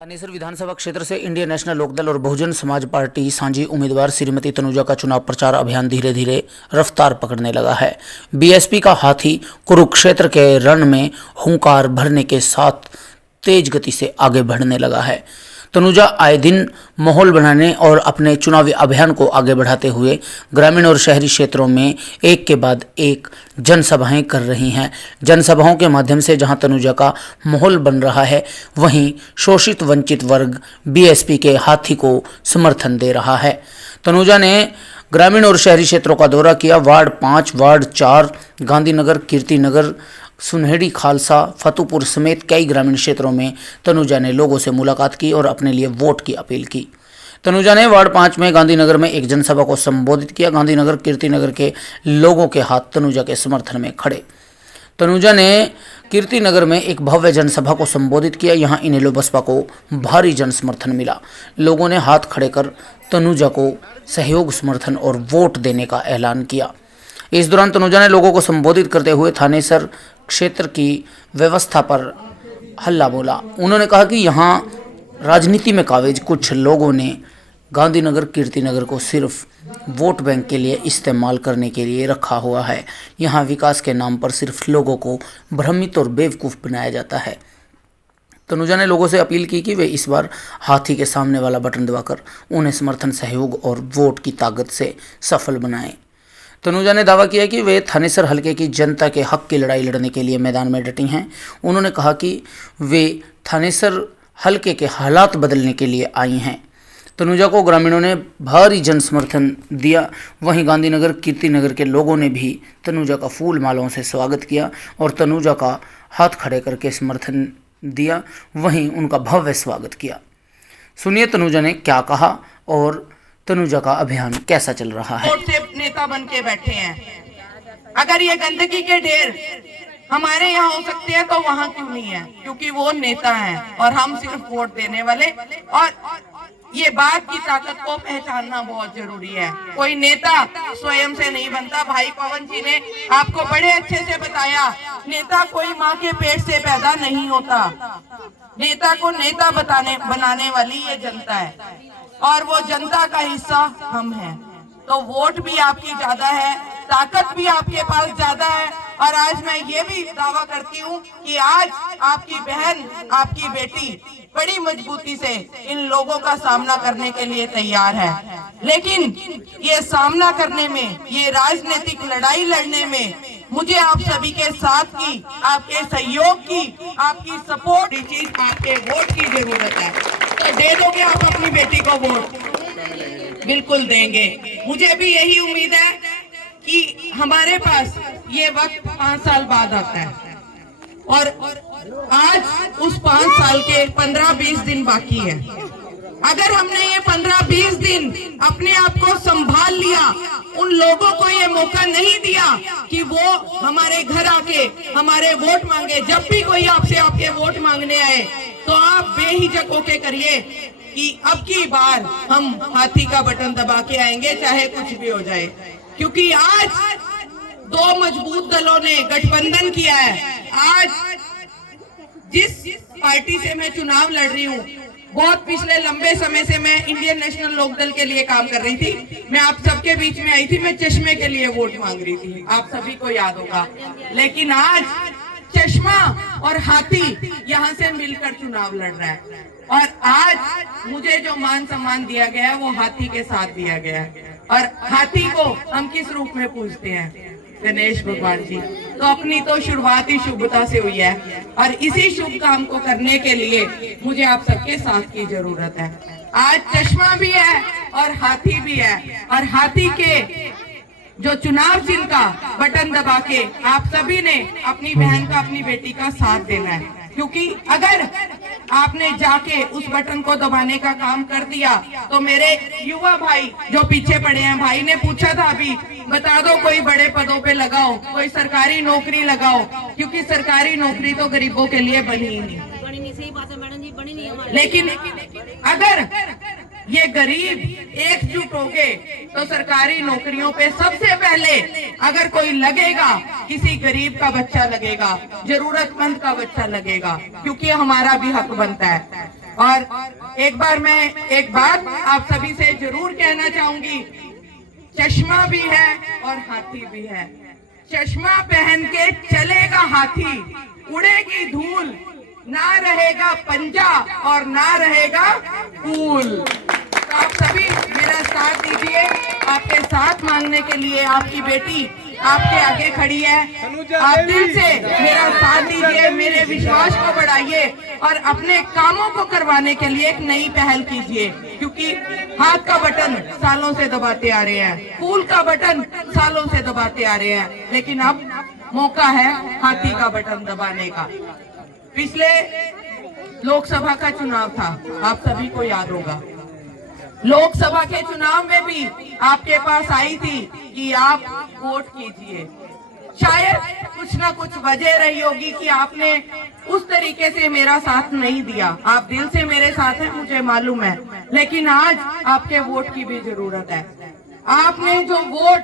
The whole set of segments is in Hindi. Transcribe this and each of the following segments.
थानेसर विधानसभा क्षेत्र से इंडियन नेशनल लोकदल और बहुजन समाज पार्टी सांझी उम्मीदवार श्रीमती तनुजा का चुनाव प्रचार अभियान धीरे धीरे रफ्तार पकड़ने लगा है। बीएसपी का हाथी कुरुक्षेत्र के रण में हुंकार भरने के साथ तेज गति से आगे बढ़ने लगा है। तनुजा आए दिन माहौल बनाने और अपने चुनावी अभियान को आगे बढ़ाते हुए ग्रामीण और शहरी क्षेत्रों में एक के बाद एक जनसभाएं कर रही हैं। जनसभाओं के माध्यम से जहां तनुजा का माहौल बन रहा है, वहीं शोषित वंचित वर्ग बीएसपी के हाथी को समर्थन दे रहा है। तनुजा ने ग्रामीण और शहरी क्षेत्रों का दौरा किया। वार्ड 5, वार्ड 4, गांधीनगर, कीर्तिनगर, सुनहेड़ी, खालसा, फतेहपुर समेत कई ग्रामीण क्षेत्रों में तनुजा ने लोगों से मुलाकात की और अपने लिए वोट की अपील की। तनुजा ने वार्ड 5 में गांधीनगर में एक जनसभा को संबोधित किया। गांधीनगर, कीर्तिनगर के लोगों के हाथ तनुजा के समर्थन में खड़े। तनुजा ने कीर्तिनगर में एक भव्य जनसभा को संबोधित किया। यहां इनेलो बसपा को भारी जन समर्थन मिला। लोगों ने हाथ खड़े कर तनुजा को सहयोग, समर्थन और वोट देने का ऐलान किया। इस दौरान तनुजा ने लोगों को संबोधित करते हुए थानेसर क्षेत्र की व्यवस्था पर हल्ला बोला। उन्होंने कहा कि यहाँ राजनीति में काबिज कुछ लोगों ने गांधीनगर, कीर्तिनगर को सिर्फ वोट बैंक के लिए इस्तेमाल करने के लिए रखा हुआ है। यहाँ विकास के नाम पर सिर्फ लोगों को भ्रमित और बेवकूफ़ बनाया जाता है। तनुजा ने लोगों से अपील की कि वे इस बार हाथी के सामने वाला बटन दबाकर उन्हें समर्थन, सहयोग और वोट की ताकत से सफल बनाएं। तनुजा ने दावा किया कि वे थानेसर हलके की जनता के हक की लड़ाई लड़ने के लिए मैदान में डटी हैं। उन्होंने कहा कि वे थानेसर हलके के हालात बदलने के लिए आई हैं। तनुजा को ग्रामीणों ने भारी जन समर्थन दिया। वहीं गांधीनगर, कीर्तिनगर के लोगों ने भी तनुजा का फूल मालाओं से स्वागत किया और तनुजा का हाथ खड़े करके समर्थन दिया। वहीं उनका भव्य स्वागत किया। सुनिए तनुजा ने क्या कहा और तनुजा का अभियान कैसा चल रहा है। वोट से नेता बन के बैठे हैं। अगर ये गंदगी के ढेर हमारे यहाँ हो सकते हैं तो वहाँ क्यों नहीं है? क्योंकि वो नेता हैं और हम सिर्फ वोट देने वाले। और ये बात की ताकत को पहचानना बहुत जरूरी है। कोई नेता स्वयं से नहीं बनता। भाई पवन जी ने आपको बड़े अच्छे से बताया, नेता कोई माँ के पेट से पैदा नहीं होता। नेता को नेता बनाने वाली ये जनता है और वो जनता का हिस्सा हम हैं। तो वोट भी आपकी ज्यादा है, ताकत भी आपके पास ज्यादा है। और आज मैं ये भी दावा करती हूँ कि आज आपकी बहन, आपकी बेटी बड़ी मजबूती से इन लोगों का सामना करने के लिए तैयार है। लेकिन ये सामना करने में, ये राजनीतिक लड़ाई लड़ने में मुझे आप सभी के साथ की, आपके सहयोग की, आपकी सपोर्ट की, आपके वोट की जरूरत है। तो दे दोगे आप अपनी बेटी को वोट? बिल्कुल देंगे। मुझे भी यही उम्मीद है कि हमारे पास ये वक्त 5 साल बाद आता है और आज उस 5 साल के 15-20 दिन बाकी है। अगर हमने ये 15-20 दिन अपने आप को संभाल लिया, उन लोगों को ये मौका नहीं दिया कि वो हमारे घर आके हमारे वोट मांगे। जब भी कोई आपसे आपके वोट मांगने आए तो आप बेहिचक होके करिए कि अब की बार हम हाथी का बटन दबा के आएंगे, चाहे कुछ भी हो जाए। क्योंकि आज 2 मजबूत दलों ने गठबंधन किया है। आज जिस पार्टी से मैं चुनाव लड़ रही हूँ, बहुत पिछले लंबे समय से मैं इंडियन नेशनल लोकदल के लिए काम कर रही थी। मैं आप सबके बीच में आई थी, मैं चश्मे के लिए वोट मांग रही थी, आप सभी को याद होगा। लेकिन आज चश्मा और हाथी यहाँ से मिलकर चुनाव लड़ रहा है और आज मुझे जो मान सम्मान दिया गया है वो हाथी के साथ दिया गया है। और हाथी को हम किस रूप में पूजते हैं? गणेश भगवान जी। तो अपनी तो शुरुआत ही शुभता से हुई है और इसी शुभ काम को करने के लिए मुझे आप सबके साथ की जरूरत है। आज चश्मा भी है और हाथी भी है और हाथी के जो चुनाव चिन्ह का बटन दबा के आप सभी ने अपनी बहन का, अपनी बेटी का साथ देना है। क्योंकि अगर आपने जाके उस बटन को दबाने का काम कर दिया तो मेरे युवा भाई जो पीछे पड़े हैं, भाई ने पूछा था अभी, बता दो कोई बड़े पदों पे लगाओ, कोई सरकारी नौकरी लगाओ, क्योंकि सरकारी नौकरी तो गरीबों के लिए बनी ही नहीं। लेकिन अगर ये गरीब एकजुट हो गए तो सरकारी नौकरियों पे सबसे पहले अगर कोई लगेगा, किसी गरीब का बच्चा लगेगा, जरूरतमंद का बच्चा लगेगा, क्योंकि हमारा भी हक बनता है। और एक बार मैं एक बात आप सभी से जरूर कहना चाहूंगी, चश्मा भी है और हाथी भी है। चश्मा पहन के चलेगा हाथी, उड़ेगी धूल, ना रहेगा पंजा और ना रहेगा फूल। तो आप सभी मेरा साथ दीजिए। आपके साथ मांगने के लिए आपकी बेटी आपके आगे खड़ी है। आप दिल से मेरा साथ दीजिए, मेरे विश्वास को बढ़ाइए और अपने कामों को करवाने के लिए एक नई पहल कीजिए, क्योंकि हाथ का बटन सालों से दबाते आ रहे हैं, फूल का बटन सालों से दबाते आ रहे हैं, लेकिन अब मौका है हाथी का बटन दबाने का। पिछले लोकसभा का चुनाव था, आप सभी को याद होगा। लोकसभा के चुनाव में भी आपके पास आई थी कि आप वोट कीजिए। शायद कुछ ना कुछ वजह रही होगी कि आपने उस तरीके से मेरा साथ नहीं दिया। आप दिल से मेरे साथ हैं, मुझे मालूम है, लेकिन आज आपके वोट की भी जरूरत है। आपने जो वोट,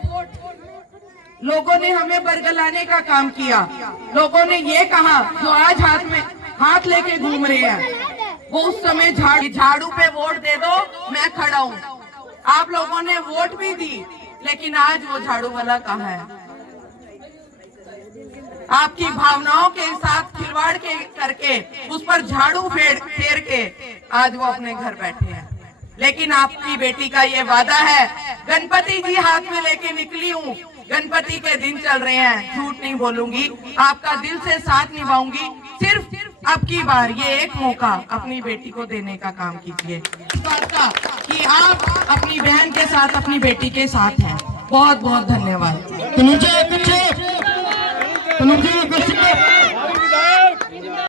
लोगों ने हमें बरगलाने का काम किया। लोगों ने ये कहा, जो आज हाथ में हाथ लेके घूम रहे हैं, वो उस समय झाड़ू पे वोट दे दो, मैं खड़ा हूँ। आप लोगों ने वोट भी दी, लेकिन आज वो झाड़ू वाला कहाँ है? आपकी भावनाओं के साथ खिलवाड़ के करके उस पर झाड़ू फेर के आज वो अपने घर बैठे हैं। लेकिन आपकी बेटी का ये वादा है, गणपति जी हाथ में लेके निकली हूँ, गणपति के दिन चल रहे हैं, झूठ नहीं बोलूंगी, आपका दिल से साथ निभाऊंगी। सिर्फ अब की बार ये एक मौका अपनी बेटी को देने का काम कीजिए, इस बात का कि आप अपनी बहन के साथ, अपनी बेटी के साथ हैं। बहुत बहुत धन्यवाद।